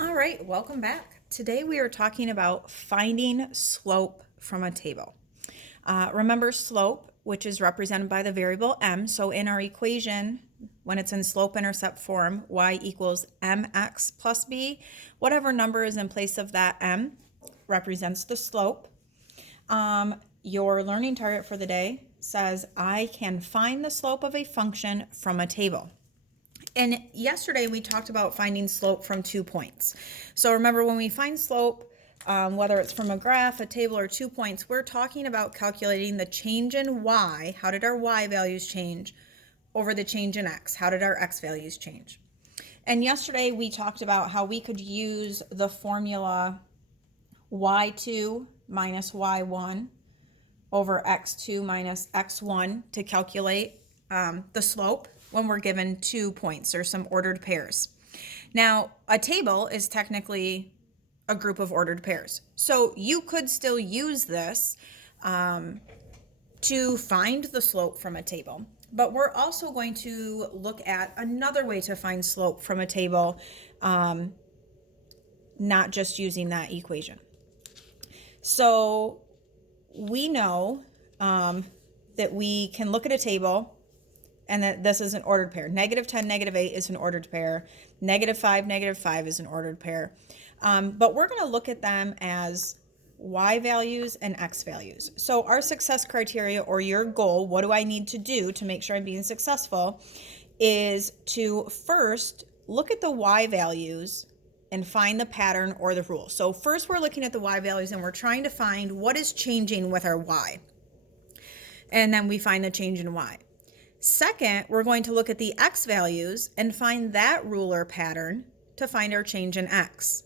All right, welcome back. Today we are talking about finding slope from a table. Remember slope, which is represented by the variable m. So in our equation, when it's in slope-intercept form, y equals mx plus b. Whatever number is in place of that m represents the slope. Your learning target for the day says, I can find the slope of a function from a table. And yesterday we talked about finding slope from 2 points. So remember, when we find slope, whether it's from a graph, a table, or 2 points, we're talking about calculating the change in y. How did our y values change over the change in x? How did our x values change? And yesterday we talked about how we could use the formula y2 minus y1 over x2 minus x1 to calculate the slope when we're given 2 points or some ordered pairs. Now, a table is technically a group of ordered pairs. So you could still use this to find the slope from a table. But we're also going to look at another way to find slope from a table, not just using that equation. So we know that we can look at a table and that this is an ordered pair. -10, -8 is an ordered pair. -5 is an ordered pair. But we're going to look at them as y values and x values. So our success criteria, or your goal, what do I need to do to make sure I'm being successful, is to first look at the y values and find the pattern or the rule. So first we're looking at the y values and we're trying to find what is changing with our y. And then we find the change in y. Second, we're going to look at the x values and find that ruler pattern to find our change in x.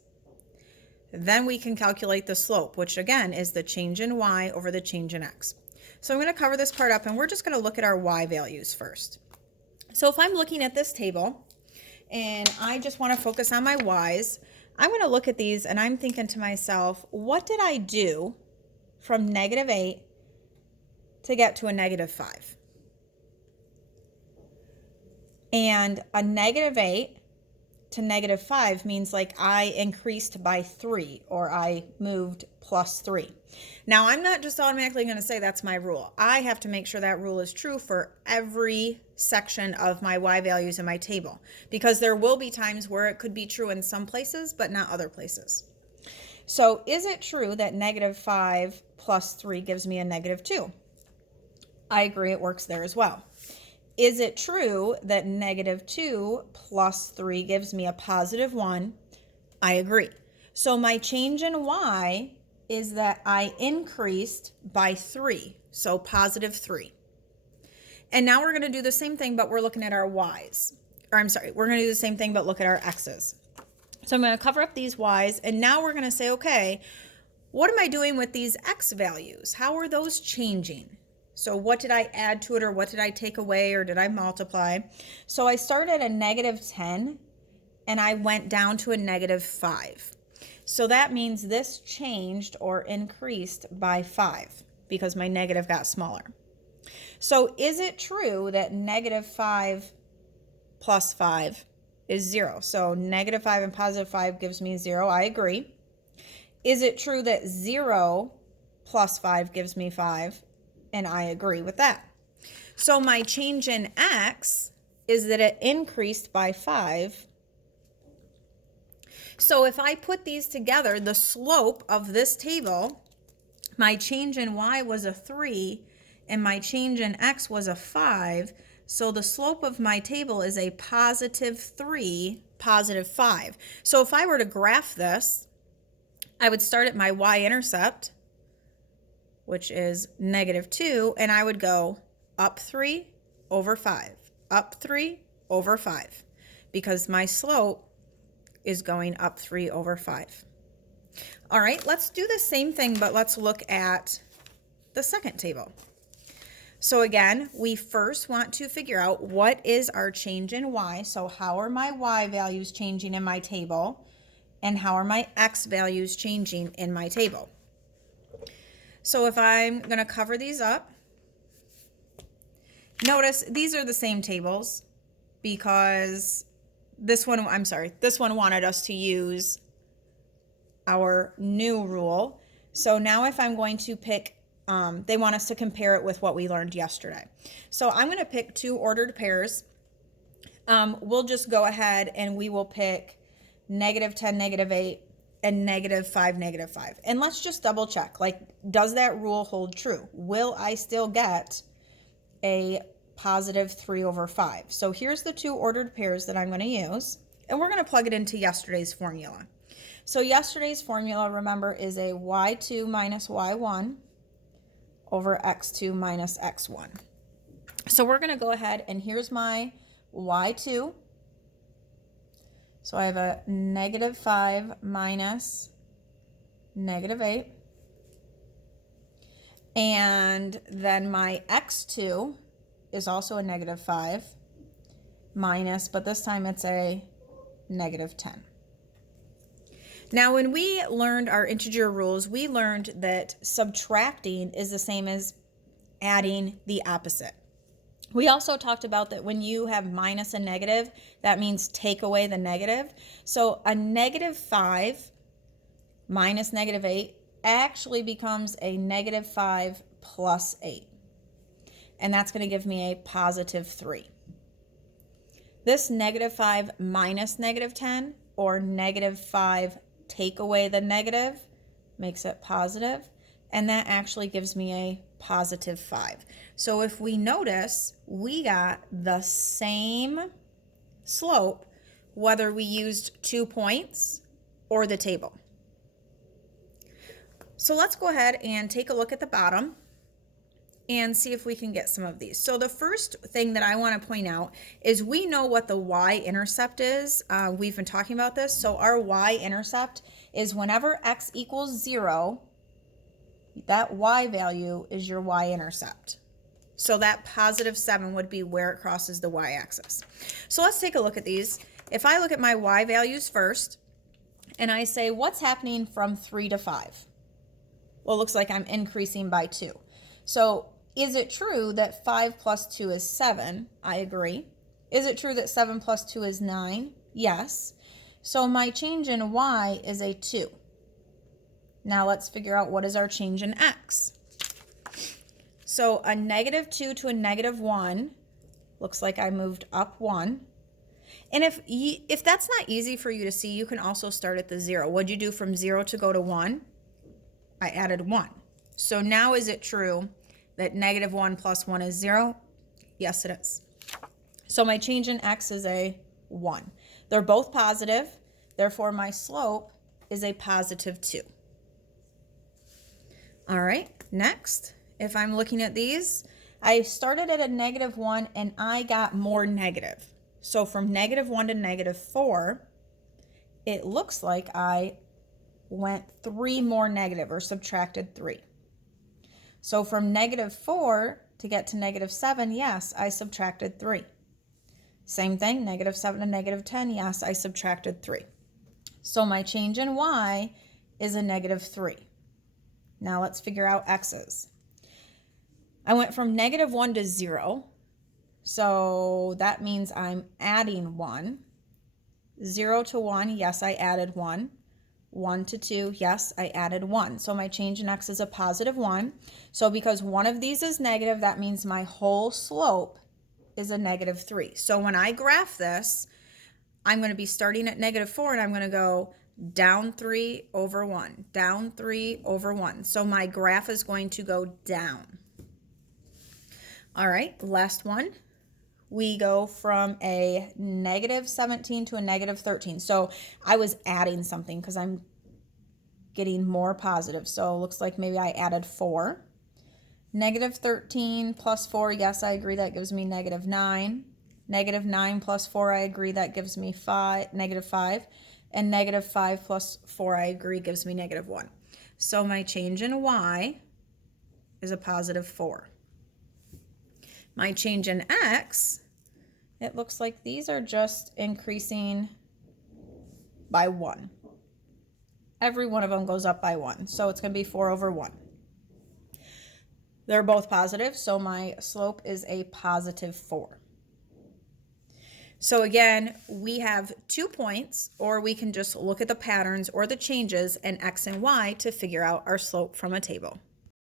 Then we can calculate the slope, which again is the change in y over the change in x. So I'm going to cover this part up and we're just going to look at our y values first. So if I'm looking at this table and I just want to focus on my y's, I'm going to look at these and I'm thinking to myself, what did I do from -8 to get to a -5? And a -8 to -5 means like I increased by 3 or I moved +3. Now, I'm not just automatically going to say that's my rule. I have to make sure that rule is true for every section of my y values in my table, because there will be times where it could be true in some places, but not other places. So is it true that -5 plus 3 gives me a -2? I agree, it works there as well. Is it true that -2 plus 3 gives me a +1? I agree. So my change in y is that I increased by 3, so +3. And now we're going to do the same thing, but we're looking at our y's. Or I'm sorry, we're going to do the same thing, but look at our x's. So I'm going to cover up these y's, and now we're going to say, okay, what am I doing with these x values? How are those changing? So what did I add to it, or what did I take away, or did I multiply? So I started at a -10 and I went down to a -5. So that means this changed or increased by 5 because my negative got smaller. So is it true that -5 plus 5 is 0? So -5 and +5 gives me 0. I agree. Is it true that 0 plus 5 gives me 5? And I agree with that. So my change in x is that it increased by 5. So if I put these together, the slope of this table, my change in y was a 3 and my change in x was a 5. So the slope of my table is a +3, +5. So if I were to graph this, I would start at my y-intercept, which is -2, and I would go up 3 over 5, up 3 over 5, because my slope is going up 3 over 5. All right, let's do the same thing, but let's look at the second table. So again, we first want to figure out what is our change in y. So how are my y values changing in my table, and how are my x values changing in my table? So if I'm going to cover these up, notice these are the same tables because this one, I'm sorry, this one wanted us to use our new rule. So now if I'm going to pick, they want us to compare it with what we learned yesterday. So I'm going to pick two ordered pairs. We'll just go ahead and we will pick -10, -8, and -5, -5. And let's just double check. Like, does that rule hold true? Will I still get a positive 3/5? So here's the two ordered pairs that I'm going to use. And we're going to plug it into yesterday's formula. So yesterday's formula, remember, is a y2 minus y1 over x2 minus x1. So we're going to go ahead and here's my y2. So I have a -5 minus -8. And then my x2 is also a -5 minus, but this time it's a -10. Now, when we learned our integer rules, we learned that subtracting is the same as adding the opposite. We also talked about that when you have minus a negative, that means take away the negative. So a -5 minus -8 actually becomes a -5 plus 8. And that's going to give me a positive 3. This -5 minus -10 or -5 take away the negative makes it positive, and that actually gives me a positive 5. So if we notice, we got the same slope whether we used 2 points or the table. So let's go ahead and take a look at the bottom and see if we can get some of these. So the first thing that I want to point out is we know what the y-intercept is. We've been talking about this. So our y-intercept is whenever x equals 0, that y value is your y-intercept. So that positive 7 would be where it crosses the y-axis. So let's take a look at these. If I look at my y values first, and I say, what's happening from 3 to 5? Well, it looks like I'm increasing by 2. So is it true that 5 plus 2 is 7? I agree. Is it true that 7 plus 2 is 9? Yes. So my change in y is a 2. Now let's figure out what is our change in x. So a -2 to a -1 looks like I moved up 1. And if that's not easy for you to see, you can also start at the 0. What'd you do from 0 to go to 1? I added 1. So now is it true that -1 plus 1 is 0? Yes, it is. So my change in x is a 1. They're both positive. Therefore, my slope is a positive 2. All right, next, if I'm looking at these, I started at a -1 and I got more negative. So from -1 to -4, it looks like I went 3 more negative or subtracted 3. So from -4 to get to -7, yes, I subtracted 3. Same thing, -7 to -10, yes, I subtracted 3. So my change in y is a -3. Now let's figure out x's. I went from -1 to 0. So that means I'm adding 1. 0 to 1, yes, I added 1. 1 to 2, yes, I added 1. So my change in x is a positive 1. So because one of these is negative, that means my whole slope is a -3. So when I graph this, I'm going to be starting at -4 and I'm going to go down 3 over 1, down 3 over 1. So my graph is going to go down. All right, last one. We go from a -17 to a -13. So I was adding something because I'm getting more positive. So it looks like maybe I added 4. -13 plus 4, yes, I agree, that gives me -9. -9 plus 4, I agree, that gives me -5. And -5 plus 4, I agree, gives me -1. So my change in y is a positive 4. My change in x, it looks like these are just increasing by 1. Every one of them goes up by 1. So it's going to be 4 over 1. They're both positive, so my slope is a positive 4. So again, we have 2 points, or we can just look at the patterns or the changes in X and Y to figure out our slope from a table.